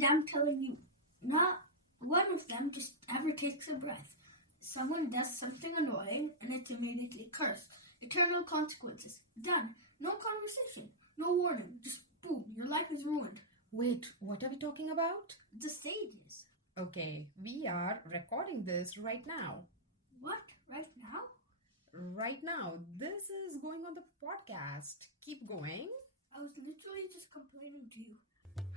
And I'm telling you, not one of them just ever takes a breath. Someone does something annoying and it's immediately cursed. Eternal consequences. Done. No conversation. No warning. Just boom, your life is ruined. Wait, what are we talking about? The sages. Okay, we are recording this right now. What? Right now? Right now. This is going on the podcast. Keep going. I was literally just complaining to you.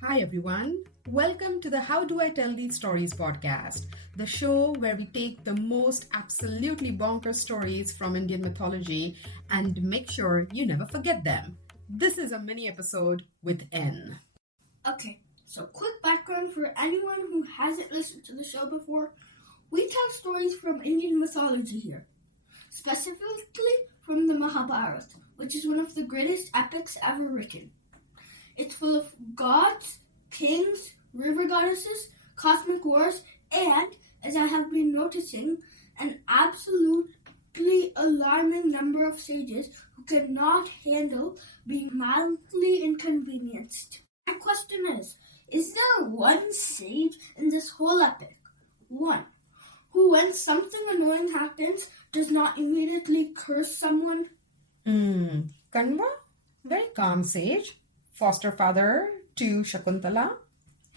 Hi everyone. Welcome to the How Do I Tell These Stories podcast, the show where we take the most absolutely bonkers stories from Indian mythology and make sure you never forget them. This is a mini episode with N. Okay, so quick background for anyone who hasn't listened to the show before. We tell stories from Indian mythology here, specifically from the Mahabharata, which is one of the greatest epics ever written. It's full of gods, kings, river goddesses, cosmic wars, and, as I have been noticing, an absolutely alarming number of sages who cannot handle being mildly inconvenienced. My question is there one sage in this whole epic, one, who when something annoying happens does not immediately curse someone? Kanva, very calm sage. Foster father to Shakuntala.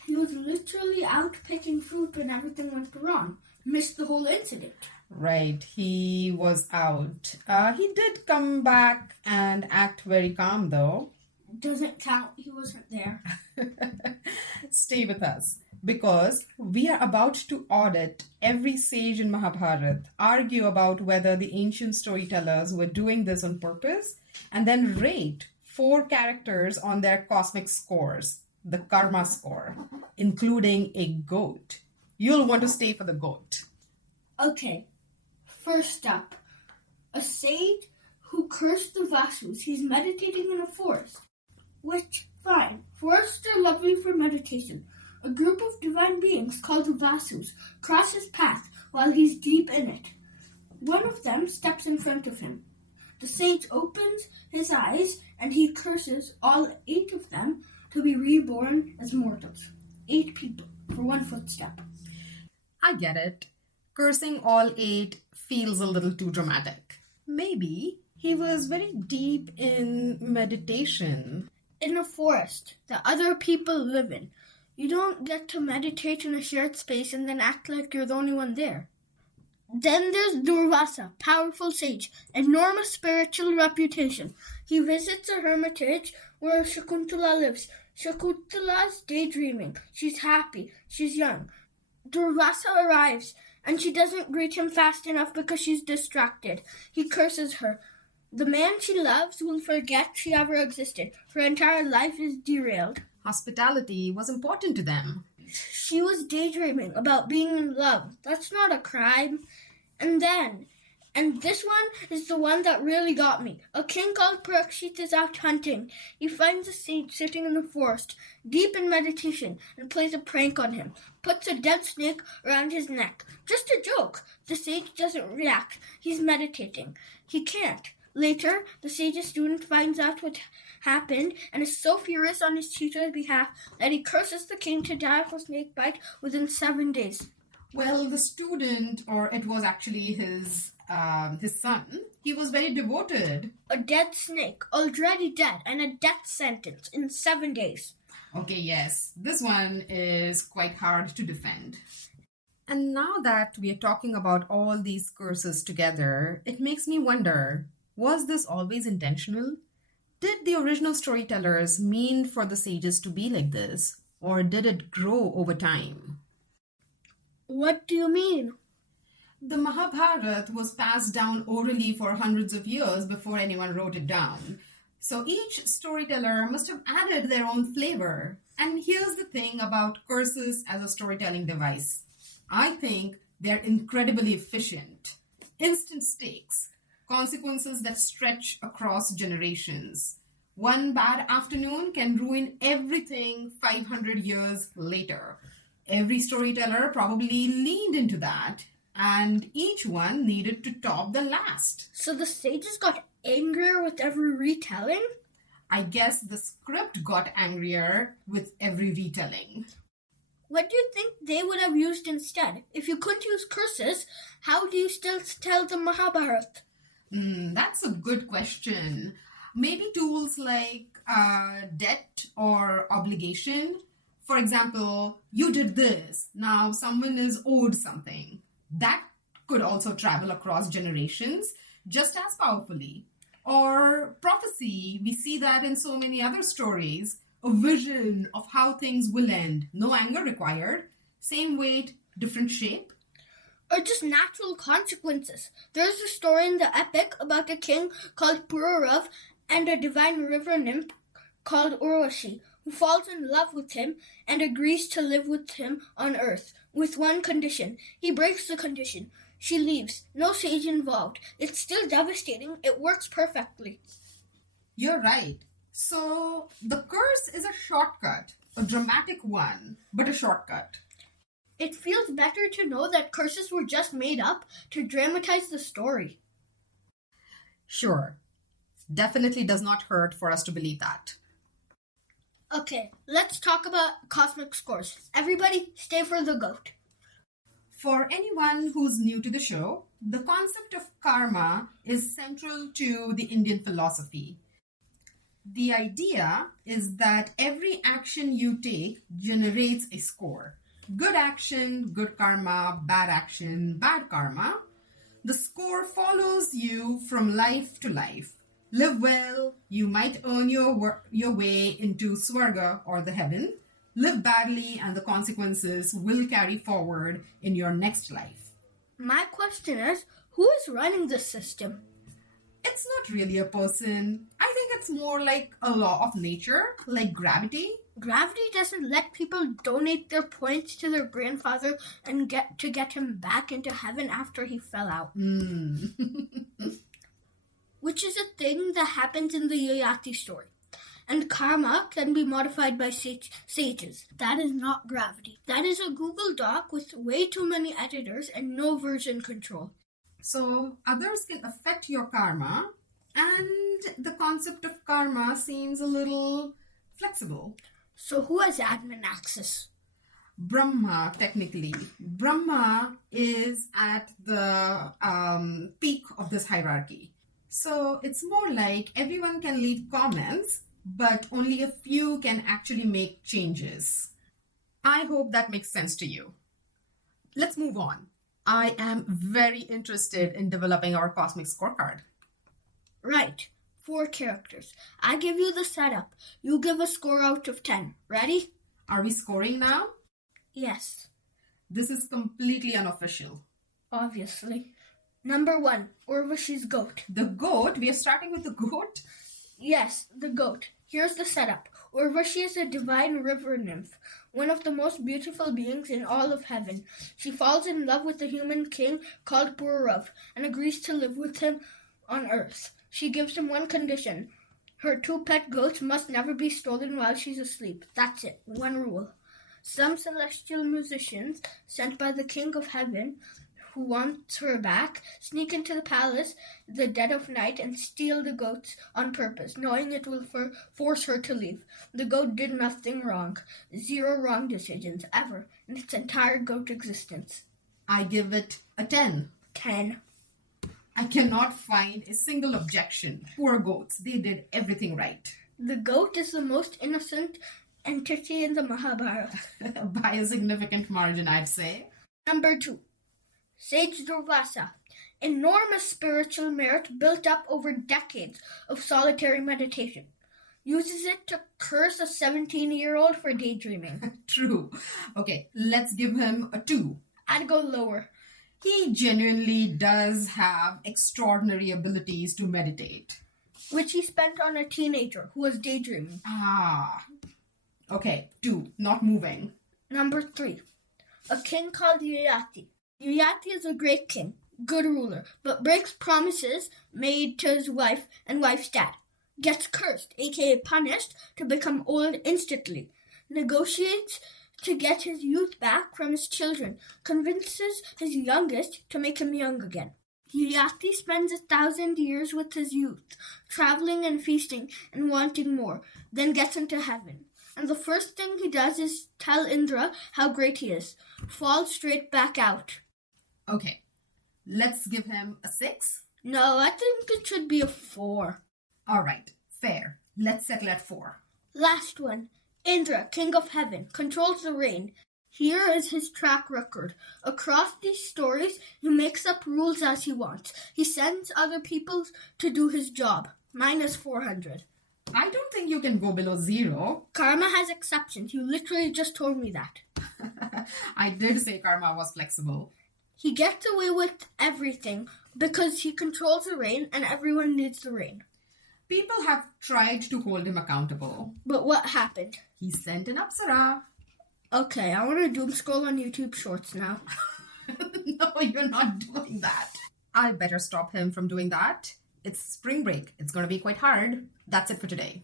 He was literally out picking fruit when everything went wrong. Missed the whole incident. Right, he was out. He did come back and act very calm though. Doesn't count, he wasn't there. Stay with us because we are about to audit every sage in Mahabharata, argue about whether the ancient storytellers were doing this on purpose, and then rate 4 characters on their cosmic scores, the karma score, including a goat. You'll want to stay for the goat. Okay, first up, a sage who cursed the Vasus. He's meditating in a forest. Which, fine, forests are lovely for meditation. A group of divine beings called the Vasus cross his path while he's deep in it. One of them steps in front of him. The sage opens his eyes and he curses all 8 of them to be reborn as mortals. 8 people for 1 footstep. I get it. Cursing all 8 feels a little too dramatic. Maybe he was very deep in meditation. In a forest that other people live in, you don't get to meditate in a shared space and then act like you're the only one there. Then there's Durvasa, powerful sage, enormous spiritual reputation. He visits a hermitage where Shakuntala lives. Shakuntala's daydreaming. She's happy. She's young. Durvasa arrives, and she doesn't greet him fast enough because she's distracted. He curses her. The man she loves will forget she ever existed. Her entire life is derailed. Hospitality was important to them. She was daydreaming about being in love. That's not a crime. And this one is the one that really got me. A king called Parikshit is out hunting. He finds a sage sitting in the forest, deep in meditation, and plays a prank on him. Puts a dead snake around his neck. Just a joke. The sage doesn't react. He's meditating. He can't. Later, the sage's student finds out what happened and is so furious on his tutor's behalf that he curses the king to die of a snake bite within 7 days. Well, the student, or it was actually his son, he was very devoted. A dead snake, already dead, and a death sentence in 7 days. Okay, yes, this one is quite hard to defend. And now that we are talking about all these curses together, it makes me wonder, was this always intentional? Did the original storytellers mean for the sages to be like this, or did it grow over time? What do you mean? The Mahabharata was passed down orally for hundreds of years before anyone wrote it down. So each storyteller must have added their own flavor. And here's the thing about curses as a storytelling device. I think they're incredibly efficient. Instant stakes. Consequences that stretch across generations. One bad afternoon can ruin everything 500 years later. Every storyteller probably leaned into that, and each one needed to top the last. So the sages got angrier with every retelling? I guess the script got angrier with every retelling. What do you think they would have used instead? If you couldn't use curses, how do you still tell the Mahabharata? That's a good question. Maybe tools like debt or obligation. For example, you did this, now someone is owed something. That could also travel across generations just as powerfully. Or prophecy, we see that in so many other stories. A vision of how things will end, no anger required, same weight, different shape. Or just natural consequences. There's a story in the epic about a king called Pururav and a divine river nymph called Urvashi, who falls in love with him and agrees to live with him on earth, with one condition. He breaks the condition. She leaves. No sage involved. It's still devastating. It works perfectly. You're right. So the curse is a shortcut, a dramatic one, but a shortcut. It feels better to know that curses were just made up to dramatize the story. Sure. Definitely does not hurt for us to believe that. Okay, let's talk about cosmic scores. Everybody, stay for the goat. For anyone who's new to the show, the concept of karma is central to the Indian philosophy. The idea is that every action you take generates a score. Good action, good karma, bad action, bad karma. The score follows you from life to life. Live well, you might earn your way into Swarga or the heaven. Live badly, and the consequences will carry forward in your next life. My question is, who is running this system? It's not really a person. I think it's more like a law of nature, like gravity. Gravity doesn't let people donate their points to their grandfather and get him back into heaven after he fell out. Which is a thing that happens in the Yayati story. And karma can be modified by sages. That is not gravity. That is a Google Doc with way too many editors and no version control. So others can affect your karma, and the concept of karma seems a little flexible. So who has admin access? Brahma, technically. Brahma is at the peak of this hierarchy. So it's more like everyone can leave comments, but only a few can actually make changes. I hope that makes sense to you. Let's move on. I am very interested in developing our cosmic scorecard. Right. 4 characters. I give you the setup. You give a score out of 10. Ready? Are we scoring now? Yes. This is completely unofficial. Obviously. Number 1, Urvashi's goat. The goat? We are starting with the goat? Yes, the goat. Here's the setup. Urvashi is a divine river nymph, one of the most beautiful beings in all of heaven. She falls in love with a human king called Pururav and agrees to live with him on earth. She gives him one condition. Her 2 pet goats must never be stolen while she's asleep. That's it. One rule. Some celestial musicians sent by the king of heaven who wants her back, sneak into the palace the dead of night and steal the goats on purpose, knowing it will force her to leave. The goat did nothing wrong. 0 wrong decisions, ever, in its entire goat existence. I give it a 10. 10. I cannot find a single objection. Poor goats, they did everything right. The goat is the most innocent entity in the Mahabharata. By a significant margin, I'd say. Number 2. Sage Durvasa. Enormous spiritual merit built up over decades of solitary meditation. Uses it to curse a 17-year-old for daydreaming. True. Okay, let's give him a 2. I'd go lower. He genuinely does have extraordinary abilities to meditate. Which he spent on a teenager who was daydreaming. Okay, 2. Not moving. Number 3. A king called Yayati. Yayati is a great king, good ruler, but breaks promises made to his wife and wife's dad. Gets cursed, aka punished, to become old instantly. Negotiates to get his youth back from his children. Convinces his youngest to make him young again. Yayati spends 1,000 years with his youth, traveling and feasting and wanting more, then gets into heaven. and the first thing he does is tell Indra how great he is. Falls straight back out. Okay, let's give him a 6. No, I think it should be a 4. All right, fair. Let's settle at 4. Last one. Indra, king of heaven, controls the rain. Here is his track record. Across these stories, he makes up rules as he wants. He sends other people to do his job. Minus 400. I don't think you can go below 0. Karma has exceptions. You literally just told me that. I did say karma was flexible. He gets away with everything because he controls the rain and everyone needs the rain. People have tried to hold him accountable. But what happened? He sent an Apsara. Okay, I want to doom scroll on YouTube Shorts now. No, you're not doing that. I better stop him from doing that. It's spring break. It's going to be quite hard. That's it for today.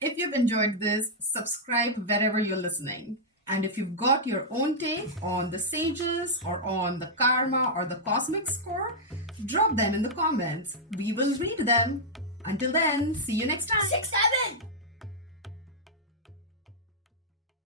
If you've enjoyed this, subscribe wherever you're listening. And if you've got your own take on the sages or on the karma or the cosmic score, drop them in the comments. We will read them. Until then, see you next time. 6, 7!